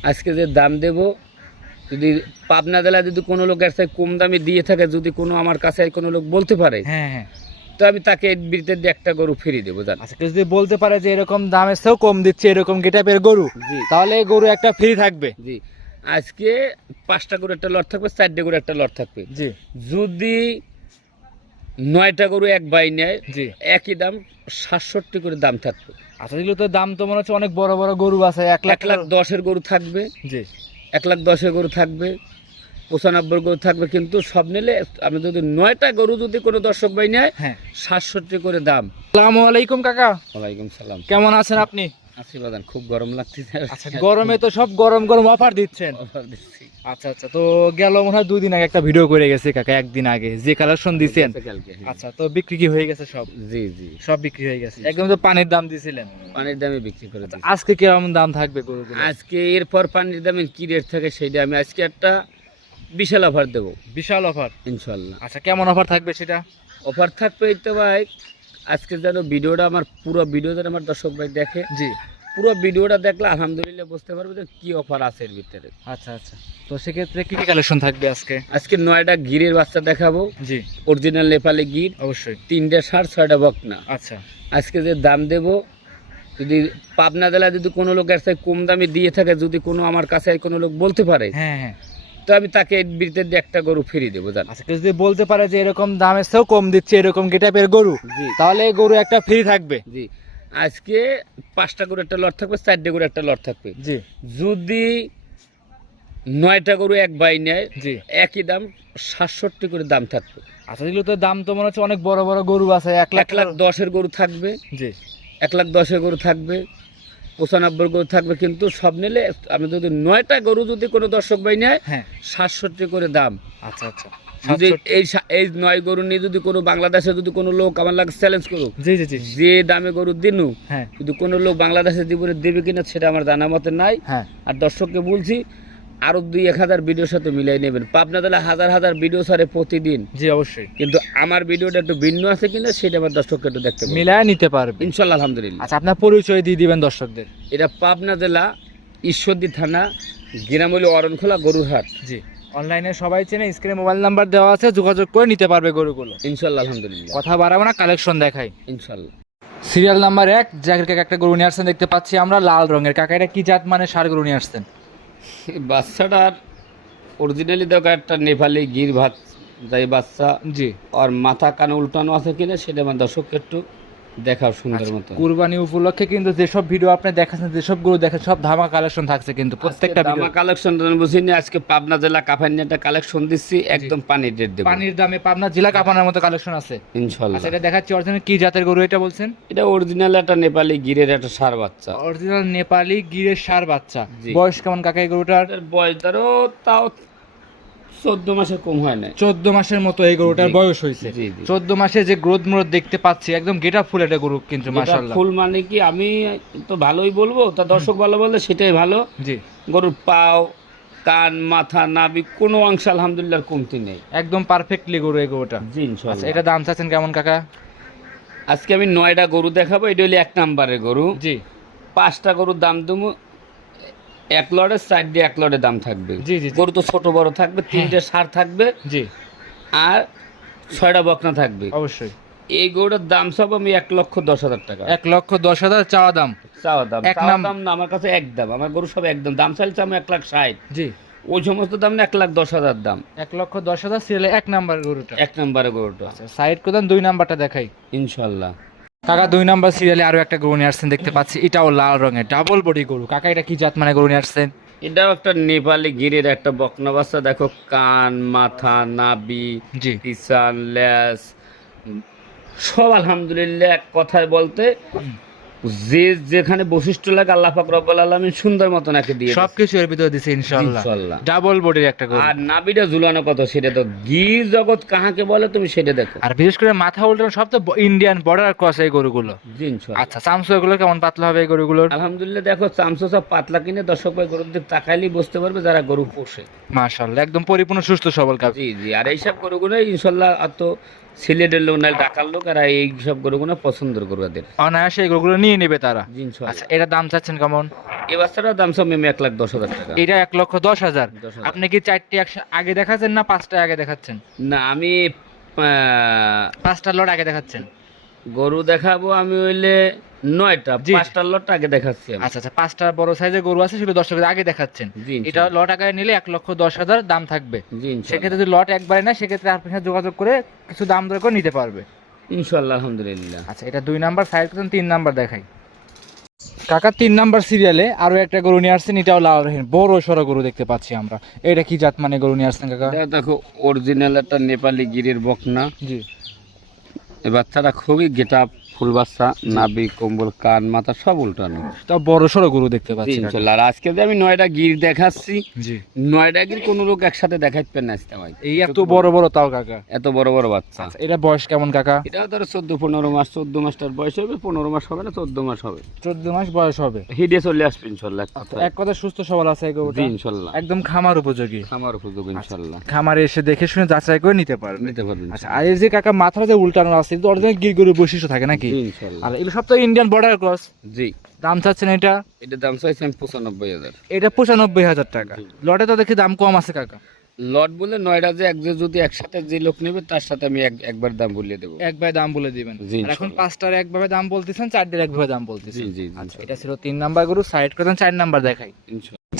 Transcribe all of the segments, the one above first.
আজকে যে দাম দেব যদি পাবনা জেলায় যদি কোনো লোক এর চেয়ে কম দামে দিয়ে থাকে যদি কোনো আমার কাছে কোনো লোক বলতে পারে হ্যাঁ হ্যাঁ। তো আমি তাকে দিয়ে একটা গরু ফিরিয়ে দেবো জান। আচ্ছা যদি বলতে পারে যে এরকম দামের চেয়েও কম দিচ্ছে এরকম গেটাপের গরু জি। তাহলে গরু একটা ফ্রি থাকবে। জি। আজকে পাঁচটা গরু একটা লট থাকবে চারটে গরু একটা লট থাকবে। জি। যদি নয়টা গরু এক বাই নেয় জি। একই দাম সাতষট্টি করে দাম থাকবে। আচ্ছা এগুলো তো দাম তো মনে হচ্ছে অনেক বড় বড় গরু আছে এক লাখ লাখ দশের গরু থাকবে। জি। এক লাখ দশের গরু থাকবে পঁচানব্বই গরু থাকবে কিন্তু সব নিলে আমি যদি নয়টা গরু যদি কোনো দর্শক ভাই নেয় হ্যাঁ। সাতষট্টি করে দাম। আসসালামু আলাইকুম কাকা। ওয়ালাইকুম সালাম। কেমন আছেন আপনি? আশীর্বাদান খুব গরম লাগতেছে। আচ্ছা গরমে তো সব গরম গরম অফার দিচ্ছেন। অফার দিচ্ছি। আচ্ছা আচ্ছা তো গেল মনে হয় দুই দিন আগে একটা ভিডিও করে গেছে কাকা একদিন আগে। যে কালেকশন দিছেন। হ্যাঁ। আচ্ছা তো বিক্রি কি হয়ে গেছে সব? জি জি। সব বিক্রি হয়ে গেছে। একদম তো পানির দাম দিছিলেন। পানির দামে বিক্রি করে আজকে কীরকম দাম থাকবে গরুগুলো? আজকে এরপর পানির দামে কি রেট থাকে সেইটা আমি আজকে একটা বিশাল অফার দেবো। বিশাল অফার ইনশাল্লাহ। আচ্ছা কেমন অফার থাকবে সেটা? অফার থাকবে এই তো ভাই আজকে যেন ভিডিওটা আমার পুরো ভিডিও যেন আমার দর্শক ভাই দেখে। জি। পুরো ভিডিওটা দেখলে আলহামদুলিল্লাহ বুঝতে পারবে যে কি অফার আছে এর ভিতরে। আচ্ছা আচ্ছা। তো সেক্ষেত্রে কি কি কালেকশন থাকবে আজকে? আজকে নয়টা গিরের বাচ্চা দেখাবো। জি। অরিজিনাল নেপালি গির অবশ্যই। তিনটে ষাট ছয়টা বকনা। আচ্ছা। আজকে যে দাম দেব যদি পাবনা জেলায় যদি কোনো লোক কম দামে দিয়ে থাকে যদি কোনো আমার কাছে কোনো লোক বলতে পারে হ্যাঁ হ্যাঁ। তো আমি তাকে দিয়ে একটা গরু ফিরিয়ে দেবো জান। আচ্ছা কেউ যদি বলতে পারে যে এরকম দামের চেয়েও কম দিচ্ছে এরকম গেটাপের গরু জি। তাহলে গরু একটা ফ্রি থাকবে। জি। আজকে পাঁচটা গরু একটা লট থাকবে চারটে গরু একটা লট থাকবে। জি। যদি নয়টা গরু এক বাই নেয় জি। একই দাম সাতষট্টি করে দাম থাকবে। আচ্ছা এগুলো তো দাম তো মনে হচ্ছে অনেক বড় বড় গরু আছে এক লাখ এক লাখ দশের গরু থাকবে। জি। এক লাখ দশের গরু থাকবে। পঁচানব্বই গরু থাকবে কিন্তু সব নিলে আমি যদি নয়টা গরু যদি কোনো দর্শক ভাই নেয় হ্যাঁ। সাতষট্টি করে দাম। আচ্ছা আচ্ছা। যদি এই এই নয় গরু নিয়ে যদি কোনো বাংলাদেশে যদি কোনো লোক আমার লাগে চ্যালেঞ্জ করুক জি জি জি। যে দামে গরু দিনু হ্যাঁ। যদি কোনো লোক বাংলাদেশে জীবনে দেবে কিনা সেটা আমার জানা মতে নাই। হ্যাঁ। আর দর্শককে বলছি আরও দুই এক হাজার ভিডিওর সাথে মিলাই নেবেন। পাবনা জেলা হাজার হাজার ভিডিও ছাড়ে প্রতিদিন। জি অবশ্যই। কিন্তু আমার ভিডিওটা একটু ভিন্ন আছে কিনা সেটা আমার দর্শককে একটু দেখতে মিলায় নিতে পারবে। ইনশাল্লাহ আলহামদুলিল্লাহ। আচ্ছা আপনার পরিচয় দিয়ে দিবেন দর্শকদের। এটা পাবনা জেলা ঈশ্বরদী থানা গ্রামলি অরণখোলা গরুরহাট। জি অনলাইনে সবাই চেনে স্ক্রিনে মোবাইল নাম্বার দেওয়া আছে যোগাযোগ করে নিতে পারবে গরুগুলো। ইনশাল্লাহ আলহামদুলিল্লাহ। কথা বাড়াবো না কালেকশন দেখাই। ইনশাল্লাহ। সিরিয়াল নাম্বার এক জাকির কাকা একটা গরু নিয়ে আসছেন দেখতে পাচ্ছি আমরা লাল রঙের। কাকা এটা কি জাত মানে সার গরু নিয়ে আসছেন? বাচ্চাটার অরিজিনালি দেখো একটা নেপালি গির ভাত যাই বাচ্চা জি। আর মাথা কানে উল্টানো আছে কিনা সেটা আমার দর্শককে একটু দেখাও সুন্দর মতো কুরবানি উপলক্ষে কিন্তু যেসব ভিডিও আপনি দেখাচ্ছেন যেসব গরু দেখেন সব ধামা কালেকশন থাকছে কিন্তু প্রত্যেকটা আমার কালেকশন বুঝিনি আজকে পাবনা জেলা কাফানি একটা কালেকশন দিচ্ছি একদম পানির রেট দেবো। পানির দামে পাবনা জেলা কাপানোর মতো কালেকশন আছে। ইনশাল্লাহ। আচ্ছা এটা দেখাচ্ছি অরিজিনাল কি জাতের গরু এটা বলছেন? এটা অরিজিনাল একটা নেপালি গিরের একটা সার বাচ্চা। অরিজিনাল নেপালি গিরের সার বাচ্চা। বয়স কেমন কাকা এই গরুটার? বয়স ধরো তাও চোদ্দ মাসের কম হয় না চোদ্দ মাসের মতো এই গরুটার বয়স হয়েছে। চোদ্দ মাসে যে গ্রোথ মোড় দেখতে পাচ্ছি একদম গেটা ফুল একটা গরু কিন্তু মাসাল্লাহ ফুল মানে কি আমি তো ভালোই বলব তা দর্শক ভালো বললে সেটাই ভালো। জি। গরুর পাও কান মাথা নাভি কোনো অংশ আলহামদুলিল্লাহ কমতি নেই। একদম পারফেক্টলি গরু এই গরুটা। জি আচ্ছা এটা দাম চাচ্ছেন কেমন কাকা? আজকে আমি নয়টা গরু দেখাবো এটা হলো এক নাম্বারের গরু। জি। পাঁচটা গরুর দাম দেবো এক লড়ের সাইড দিয়ে এক লড়ের দাম থাকবে। জি জি। গরু তো ছোট বড় থাকবে তিনটে সার থাকবে জি। আর ছয়টা বকনা থাকবে। অবশ্যই। এই গরুটার দাম সব আমি এক লক্ষ দশ হাজার টাকা। এক লক্ষ দশ হাজার চাওয়া দাম। চাওয়া দাম। এক দাম না আমার কাছে এক দাম। আমার গরু সব একদম দাম। চাইছে আমি এক লাখ ষাট। জি। ওই সমস্ত দাম না এক লাখ দশ হাজার দাম। এক লক্ষ দশ হাজার সিরিয়ালে এক নাম্বার গরুটা। এক নম্বরে গরুটা। আচ্ছা সাইড কোদান দুই নাম্বারটা দেখাই। ইনশাল্লাহ। কাকা দুই নাম্বার সিরিয়ালে আরও একটা গরু নিয়ে আসছেন দেখতে পাচ্ছি। এটাও লাল রঙের ডাবল বডি গরু। কাকা এটা কি জাত মানে গরু নিয়ে আসছেন? এটাও একটা নেপালি গিরের একটা বকনা বাচ্চা দেখো কান মাথা নাবি পিছান ল্যাস সব আলহামদুলিল্লাহ এক কথায় বলতে যে যেখানে বৈশিষ্ট্য লাগে আল্লাহ পাক রব্বুল আলামিন সুন্দর মতন একে দিয়ে সব কিছু এর ভিতরে দিছে ইনশাল্লাহ ডাবল বডির একটা গরু। আর নাবিটা ঝুলানো কত সেটা তো গির জগৎ কাহাকে বলে তুমি সেটা দেখো। আর বিশেষ করে মাথা উল্টানো সব তো ইন্ডিয়ান বর্ডার ক্রস এই গরুগুলো। জি। আচ্ছা চামচু এগুলো কেমন পাতলা হবে এই গরুগুলোর? আলহামদুলিল্লাহ দেখো চামচো সব পাতলা কিনে দর্শক ভাই গরুর দিকে তাকাইলেই বুঝতে পারবে যারা গরু পোষে। মাশাল্লাহ একদম পরিপূর্ণ সুস্থ সবল কাপ জি জি আর এইসব গরুগুলো ইনশাল্লাহ আর তো সিলেটের লোক না ঢাকার লোক আর এই সব গরুগুলো পছন্দ গরু এদের অনায়াসে এই গরুগুলো নিয়ে নেবে তারা? জিনিস আচ্ছা এটা দাম চাচ্ছেন কেমন? এই বাচ্চাটার দাম সব মেমে এক লাখ দশ হাজার টাকা। এটা এক লক্ষ দশ হাজার। আপনি কি চারটি একশো আগে দেখাচ্ছেন না পাঁচটা আগে দেখাচ্ছেন? না আমি পাঁচটা লট আগে দেখাচ্ছেন। গরু দেখাবো আমি হইলে নয়টা জি। পাঁচটার লটটা আগে দেখাচ্ছি আচ্ছা আচ্ছা পাঁচটা বড় সাইজের গরু আছে সেগুলো দশ টাকা আগে দেখাচ্ছেন। এটা লট আকারে নিলে এক লক্ষ দশ হাজার দাম থাকবে। জি সেক্ষেত্রে যদি লট একবারে না সেক্ষেত্রে আপনার সাথে যোগাযোগ করে কিছু দাম দর করে নিতে পারবে। ইনশাল্লাহ আলহামদুলিল্লাহ। আচ্ছা এটা দুই নাম্বার সাইড করতেন তিন নাম্বার দেখাই। কাকা তিন নাম্বার সিরিয়ালে আরও একটা গরু নিয়ে আসছেন এটাও লাল রহিন বড় সড়ো গরু দেখতে পাচ্ছি আমরা। এটা কি জাত মানে গরু নিয়ে আসছেন কাকা? দেখো অরিজিনাল একটা নেপালি গিরির বকনা। জি। এই বাচ্চাটা খুবই গেটা ফুল বাচ্চা নাবি কম্বল কান মাথা সব উল্টানো। তা বড় সড়ো গরু দেখতে পাচ্ছি ইনশাল্লাহ আর আজকে যে আমি নয়টা গির দেখাচ্ছি জি। নয়টা গির কোনো লোক একসাথে দেখাইতে পারে না আজকে ভাই এই এত বড় বড় তাও কাকা? এত বড় বড় বাচ্চা। আচ্ছা এটা বয়স কেমন কাকা? এটা ধরো চোদ্দ পনেরো মাস চোদ্দ মাসটার বয়স হবে পনেরো মাস হবে না চোদ্দ মাস হবে। চোদ্দ মাস বয়স হবে? হিডে চলে আসবে ইনশাল্লাহ। এক আচ্ছা। এক কথা সুস্থ সবল আছে গরুটা? ইনশাল্লাহ। একদম খামার উপযোগী। খামার উপযোগী ইনশাল্লাহ। খামারে এসে দেখে শুনে যাচাই করে নিতে পারবে। নিতে পারবেন আচ্ছা আর এই যে কাকা মাথাটা যে উল্টানো আছে কিন্তু অরিজিনাল গির গরু বৈশিষ্ট্য থাকে নাকি? জি। আর এগুলো সব তো ইন্ডিয়ান বর্ডার ক্রস জি। দাম চাচ্ছেন এটা? এটার দাম চাইছি আমি পঁচানব্বই হাজার। এটা পঁচানব্বই হাজার টাকা। লটে তো দেখি দাম কম আছে কাকা। লট বলে নয়টা যে এক যে যদি একসাথে যে লোক নেবে তার সাথে আমি একবার দাম বলিয়ে দেবো। একভাবে দাম বলে দিবেন। আর এখন পাঁচটার একভাবে দাম বলতেছেন চারটের একভাবে দাম বলতেছেন। জি জি আচ্ছা এটা ছিল তিন নাম্বার গরু সাইড করতেন চার নাম্বার দেখাই।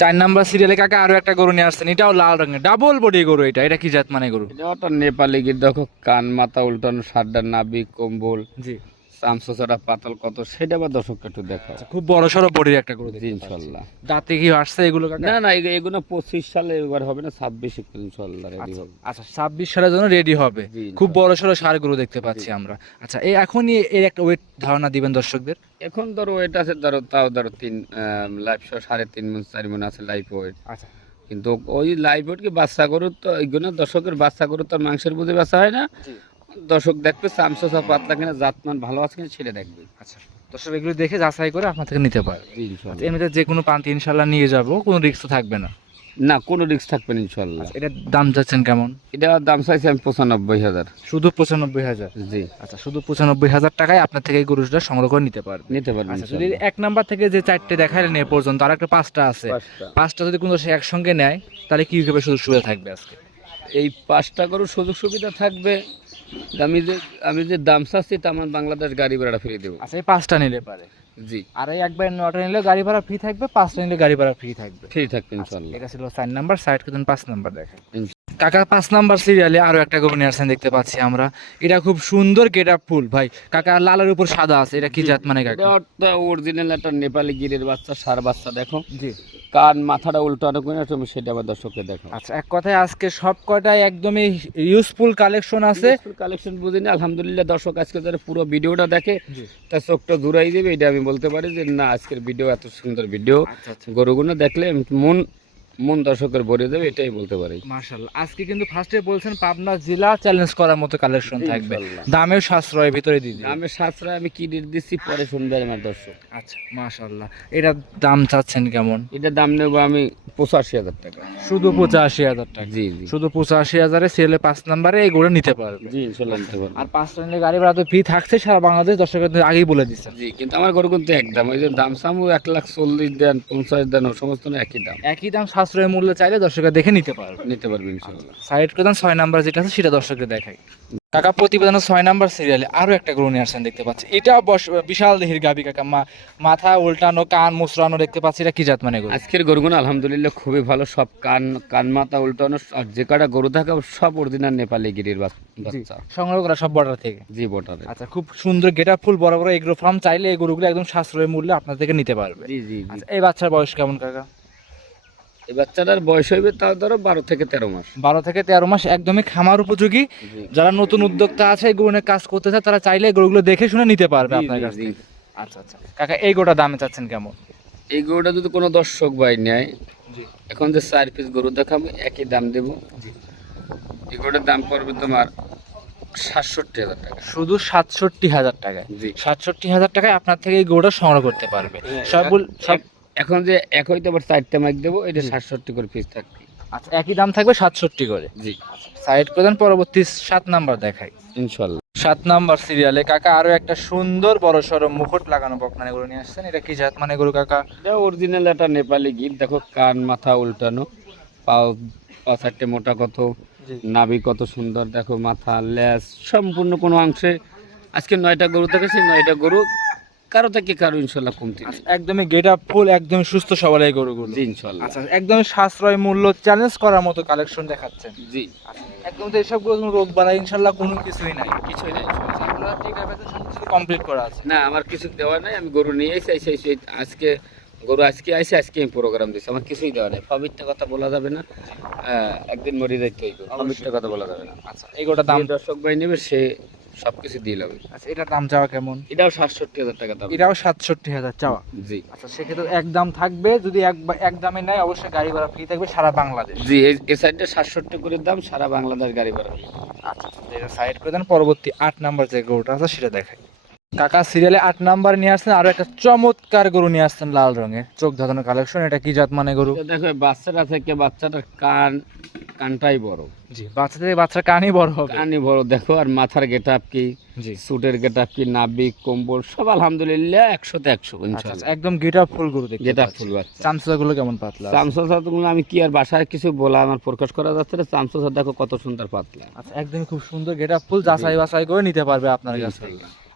চার নাম্বার সিরিয়ালে কাকা আরও একটা গরু নিয়ে আসছেন এটাও লাল রঙের ডাবল বডি গরু এটা এটা কি জাত মানে গরু? এটা নেপালি গির দেখো কান মাথা উল্টানো সারডা নাবি কম্বল। জি। চামচোচা পাতল কত সেটা আবার দর্শককে একটু দেখা আচ্ছা, খুব বড় সড়ো বডির একটা গরু। ইনশাল্লাহ। দাঁতে কি আসছে এগুলো না না এগুলো পঁচিশ সালে এবার হবে না ছাব্বিশ ইনশাল্লাহ রেডি আচ্ছা, হবে। আচ্ছা ছাব্বিশ সালের জন্য রেডি হবে। খুব বড় সড়ো সার গরু দেখতে পাচ্ছি আমরা। আচ্ছা এই এখনই এর একটা ওয়েট ধারণা দিবেন দর্শকদের? এখন ধরো ওয়েট আছে ধরো তাও ধরো তিন লাইফ সাড়ে তিন মন চার মন আছে লাইফ ওয়েট আচ্ছা। কিন্তু ওই লাইফ ওয়েট কি বাচ্চা গরুর তো এইগুলো দর্শকের বাচ্চা গরুর তো মাংসের বুঝে বাচ্চা হয় না। দর্শক দেখবে চামচোচা পাতলা কিনা জাতমান ভালো আছে কিনা সেটা দেখবে। আচ্ছা দর্শক এগুলো দেখে যাচাই করে আপনার থেকে নিতে পারবে। জি, ইনশাল্লাহ। এমনিতে যে কোনো পান্তি ইনশাল্লাহ নিয়ে যাব কোনো রিস্ক থাকবে না। না কোনো রিস্ক থাকবে না ইনশাল্লাহ। আচ্ছা, এটার দাম যাচ্ছেন কেমন? এটা দাম চাইছি আমি পঁচানব্বই হাজার। শুধু পঁচানব্বই হাজার? জি। আচ্ছা শুধু পঁচানব্বই হাজার টাকায় আপনার থেকে এই গরুটা সংগ্রহ করে নিতে পারবে। নিতে পারবেন আচ্ছা যদি এক নাম্বার থেকে যে চারটে দেখালেন এ পর্যন্ত আর একটা পাঁচটা আছে। পাঁচটা যদি কোনো সে একসঙ্গে নেয় তাহলে কি হিসেবে সুযোগ সুবিধা থাকবে আজকে? এই পাঁচটা গরুর সুযোগ সুবিধা থাকবে আমি যে আমি যে দাম চাচ্ছি তা আমার বাংলাদেশ গাড়ি ভাড়া ফিরে দেবো। আচ্ছা এই পাঁচটা নিলে পারে? জি। আর এই একবার নটা নিলে গাড়ি ভাড়া ফ্রি থাকবে পাঁচটা নিলে গাড়ি ভাড়া ফ্রি থাকবে। ফ্রি থাকবে ইনশাল্লাহ এটা ছিল চার নাম্বার সাইড পাঁচ নাম্বার দেখেন ইনশাল্লাহ। কাকা পাঁচ নাম্বার সিরিয়ালে আরও একটা আসছেন দেখতে পাচ্ছি আমরা। এটা খুব সুন্দর গেট আপ ফুল ভাই। কাকা লালের উপর সাদা আছে এটা কি জাত মানে কাকা? অরিজিনাল একটা নেপালি গিরের বাচ্চা সার বাচ্চা দেখো। জি। কান মাথাটা উল্টানো করে তুমি সেটা আবার দর্শককে দেখো আচ্ছা এক কথায় আজকে সব কটাই একদমই ইউজফুল কালেকশন আছে। কালেকশন বুঝিনি আলহামদুলিল্লাহ দর্শক আজকে যারা পুরো ভিডিওটা দেখে তার চোখটা দূরাই দেবে এটা আমি বলতে পারি যে না আজকের ভিডিও এত সুন্দর ভিডিও আচ্ছা আচ্ছা। গরুগুলো দেখলে মন মন দর্শকের ভরে দেবে এটাই বলতে পারি। মাশাআল্লাহ। আজকে কিন্তু ফার্স্টে বলছেন পাবনা জেলা চ্যালেঞ্জ করার মতো কালেকশন থাকবে। ভিতরে সাশ্রয় আমি কি রেট দিচ্ছি পরে শুনবে আমার দর্শক। আচ্ছা মাশাআল্লাহ। এটার দাম চাচ্ছেন কেমন? এটার দাম নেব আমি পঁচাশি হাজার টাকা। শুধু পঁচাশি হাজার টাকা? জি জি। শুধু পঁচাশি হাজারে সেলে পাঁচ নাম্বারে এই গরু নিতে পারবে। জি নিতে পারব। আর পাঁচটা নিলে গাড়ি ভাড়া তো ফ্রি থাকছে সারা বাংলাদেশ দর্শকদের আগেই বলে দিচ্ছেন জি কিন্তু আমার গরু কিন্তু একদম ওই যে দাম সামু এক লাখ চল্লিশ দেন পঞ্চাশ দেন ও সমস্ত একই দাম। একই দাম সাশ্রয় মূল্য চাইলে দর্শকের দেখে নিতে পারবে। নিতে পারবে ইনশাল্লাহ সাইড প্রধান ছয় নাম্বার যেটা আছে সেটা দর্শকদের দেখাই কাকা প্রতিবেদনের ছয় নাম্বার সিরিয়ালে আরও একটা গরু নিয়ে আসছেন দেখতে পাচ্ছি। এটা বিশাল দেহির গাবি কাকা। মা মাথা উল্টানো কান মুসরানো দেখতে পাচ্ছি। এটা কি জাত মানে গরু? আজকের গরুগুলো আলহামদুলিল্লাহ খুবই ভালো। সব কান কান মাথা উল্টানো আর যে কটা গরু থাকে সব অরিজিনাল নেপালি গিরির বাচ্চা। সংগ্রহ করা সব বর্ডার থেকে? জি বর্ডার আচ্ছা খুব সুন্দর গেট ফুল বড় বড় এগ্রো ফার্ম চাইলে এই গরুগুলো একদম সাশ্রয় মূল্যে আপনার থেকে নিতে পারবে। জি জি জি। আচ্ছা এই বাচ্চার বয়স কেমন কাকা? এই বাচ্চাটার বয়স হইবে তাও ধরো বারো থেকে তেরো মাস। বারো থেকে তেরো মাস একদমই খামার উপযোগী। যারা নতুন উদ্যোক্তা আছে নিয়ে কাজ করতে চায় তারা চাইলে গরুগুলো দেখে শুনে নিতে পারবে আপনার কাছ থেকে। আচ্ছা আচ্ছা। কাকা এই গোটা দামে চাচ্ছেন কেমন? এই গরুটা যদি কোনো দর্শক ভাই নেয় এখন যে চার পিস গরু দেখাবো একই দাম দেবো। জি। এই গরুটার দাম পড়বে তোমার সাতষট্টি হাজার টাকা। শুধু সাতষট্টি হাজার টাকায়। জি। সাতষট্টি হাজার টাকায় আপনার থেকে এই গরুটা সংগ্রহ করতে পারবে। সব সব এক- এখন যে এক হইতে আবার চারটা মাইক দেবো এটা সাতষট্টি করে পিস থাকবে। আচ্ছা একই দাম থাকবে সাতষট্টি করে? জি। সাইড করে পরবর্তী সাত নাম্বার দেখাই। ইনশাল্লাহ। সাত নাম্বার সিরিয়ালে কাকা আরও একটা সুন্দর বড় সড়ো মুকুট লাগানো বকনানে গরু নিয়ে আসছেন। এটা কি জাত মানে গরু কাকা? এটা অরিজিনাল একটা নেপালি গিট দেখো কান মাথা উল্টানো পাও পা চারটে মোটা কত নাভি কত সুন্দর দেখো মাথা লেজ সম্পূর্ণ কোনো অংশে। আজকে নয়টা গরু দেখেছি নয়টা গরু কারও থেকে কারও ইনশাল্লাহ কমতি নেই। একদমই গেট আপ ফুল একদম সুস্থ সবল এই গরুগুলো। জি ইনশাল্লাহ। আচ্ছা একদম সাশ্রয় মূল্য চ্যালেঞ্জ করার মতো কালেকশন দেখাচ্ছেন। জি। একদম তো এসব কোনো রোগ বাড়া ইনশাল্লাহ কোনো কিছুই নাই। কিছুই নেই আপনারা সব কিছু কমপ্লিট করা আছে। না আমার কিছু দেওয়া নাই আমি গরু নিয়ে এসে এসে এসে আজকে গরু আজকে আইসে আজকে আমি প্রোগ্রাম দিচ্ছি আমার কিছুই দেওয়া নেই। ফবিরটা কথা বলা যাবে না। একদিন মরি যাইতে হইব। ফবিরটা কথা বলা যাবে না। আচ্ছা এই গোটা দাম? দর্শক ভাই নেবে সে সব কিছু দিয়ে লাগবে আচ্ছা এটার দাম চাওয়া কেমন? এটাও সাতষট্টি হাজার টাকা দাম। এটাও সাতষট্টি হাজার চাওয়া? জি। আচ্ছা সেক্ষেত্রে এক দাম থাকবে যদি এক এক দামে নেয় অবশ্যই গাড়ি ভাড়া ফ্রি থাকবে সারা বাংলাদেশ। জি এই- এই সাইডটা সাতষট্টি করে দাম সারা বাংলাদেশ গাড়ি ভাড়া আচ্ছা এটা সাইড করে দেন পরবর্তী আট নাম্বার যে গরুটা আছে সেটা দেখাই। কাকা সিরিয়ালে আট নাম্বার নিয়ে আসছেন আরও একটা চমৎকার গরু নিয়ে আসছেন লাল রঙের। চোখ ধাঁধানো কালেকশন এটা কি জাত মানে গরু? দেখো বাচ্চাটা থেকে বাচ্চাটার কান কানটাই বড়। জি বাচ্চা থেকে বাচ্চার কানই বড় হবে। কানই বড় দেখো আর মাথার গেট আপ কি জি। সুটের গেট আপ কি নাবিক কম্বল সব আলহামদুলিল্লাহ একশোতে একশো আচ্ছা, আচ্ছা, একদম গেট আপ ফুল গরু গেট আপ ফুল বাচ্চা। গুলো কেমন পাতলা চামচা সাতগুলো আমি কি আর বাসায় কিছু বলা আমার প্রকাশ করা যাচ্ছে না চামচা দেখো কত সুন্দর পাতলা। আচ্ছা একদমই খুব সুন্দর গেট আপ ফুল যাচাই বাছাই করে নিতে পারবে আপনার কাছে।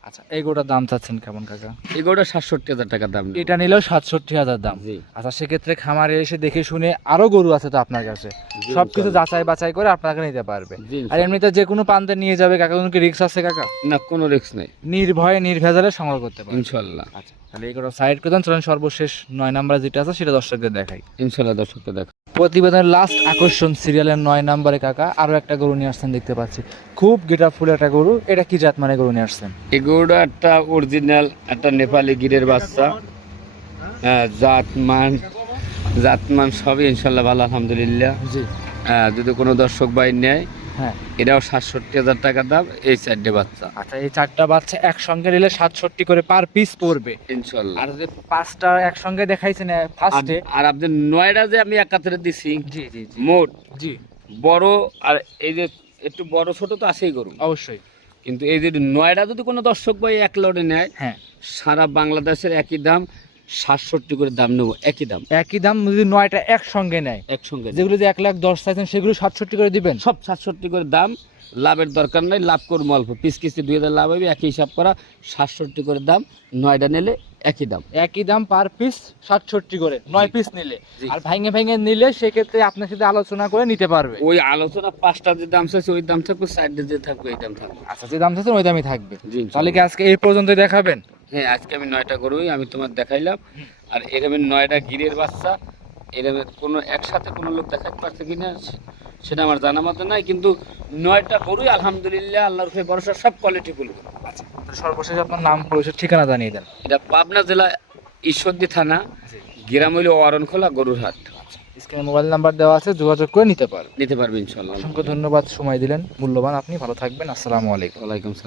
আচ্ছা এই গরুটার দাম চাচ্ছেন কেমন কাকা? এগুলোটা সাতষট্টি হাজার টাকা দাম এটা নিলেও সাতষট্টি হাজার দাম। আচ্ছা সেক্ষেত্রে খামারে এসে দেখে শুনে আরও গরু আছে তো আপনার কাছে। সবকিছু যাচাই বাছাই করে আপনাকে নিতে পারবে। আর এমনিতে যে কোনো প্রান্তে নিয়ে যাবে কাকা কোনো কি রিক্স আছে কাকা? না কোনো রিস্ক নেই। নির্ভয়ে নির্ভেজালে সংগ্রহ করতে পারবে। ইনশাল্লাহ। আচ্ছা তাহলে এই সাইড করে চলেন সর্বশেষ নয় নাম্বার যেটা আছে সেটা দর্শকদের দেখাই। ইনশাল্লাহ দর্শককে দেখো প্রতিবেদনের লাস্ট আকর্ষণ সিরিয়ালের নয় নাম্বারে কাকা আরও একটা গরু নিয়ে আসছেন দেখতে পাচ্ছি। খুব গেটা ফুল একটা গরু এটা কি জাত মানে গরু নিয়ে আসছেন? এই গরুটা একটা অরিজিনাল একটা নেপালি গিরের বাচ্চা। হ্যাঁ, জাত মান সবই ইনশাল্লাহ ভালো আলহামদুলিল্লাহ। জি। হ্যাঁ, যদি কোনো দর্শক বাইর নেয় হ্যাঁ। এটাও সাতষট্টি হাজার টাকা দাম এই চারটে বাচ্চা। আচ্ছা এই চারটা বাচ্চা একসঙ্গে নিলে সাতষট্টি করে পার পিস পড়বে। ইনশাল্লাহ। আর যে পাঁচটা একসঙ্গে দেখাইছেন ফার্স্টে আর- আপনার নয়টা যে আমি একাত্তরে দিছি জি জি জি। মোট। জি। বড় আর এই যে একটু বড় ছোট তো আছেই গরু। অবশ্যই। কিন্তু এই যে নয়টা যদি কোনো দর্শক ভাই এক লড়ে নেয় হ্যাঁ। সারা বাংলাদেশের একই দাম সাতষট্টি করে দাম নেব একই দাম। একই দাম যদি নয়টা একসঙ্গে নেয়। একসঙ্গে যেগুলো যে এক লাখ দশ চাইছেন সেগুলো সাতষট্টি করে দিবেন? সব সাতষট্টি করে দাম লাভের দরকার নাই লাভ করব অল্প। পিস কিস্তি দুই হাজার লাভ হবে একই হিসাব করা সাতষট্টি করে দাম নয়টা নিলে একই দাম। একই দাম পার পিস সাতষট্টি করে নয় পিস নিলে। আর ভাঙে ভাঙে নিলে সেক্ষেত্রে আপনার সাথে আলোচনা করে নিতে পারবে। ওই আলোচনা পাঁচটা যে দাম চাইছে ওই দাম থাকবে সাইডে যে থাকবে এই দাম থাকবে আচ্ছা যে দাম চাচ্ছেন ওই দামই থাকবে। তাহলে কি আজকে এই পর্যন্ত দেখাবেন? হ্যাঁ আজকে আমি নয়টা গরুই আমি তোমার দেখাইলাম। আর এরমের নয়টা গিরের বাচ্চা এরমের কোনো একসাথে কোনো লোক দেখাতে পারছে কিনা সে- সেটা আমার জানা মতো নাই কিন্তু নয়টা গরুই আলহামদুলিল্লাহ আল্লাহর উপরে ভরসা সব কোয়ালিটি ফুল আচ্ছা সর্বশেষ আপনার নাম পরিচয় ঠিকানা জানিয়ে দেন। এটা পাবনা জেলা ঈশ্বরদী থানা গ্রাম হইল অরণখোলা গরুর হাট। স্ক্রিনে মোবাইল নাম্বার দেওয়া আছে যোগাযোগ করে নিতে পারবেন নিতে পারবে ইনশাল্লাহ অসংখ্য ধন্যবাদ সময় দিলেন। মূল্যবান আপনি ভালো থাকবেন। আসসালামু আলাইকুম। ওয়ালাইকুম সালাম।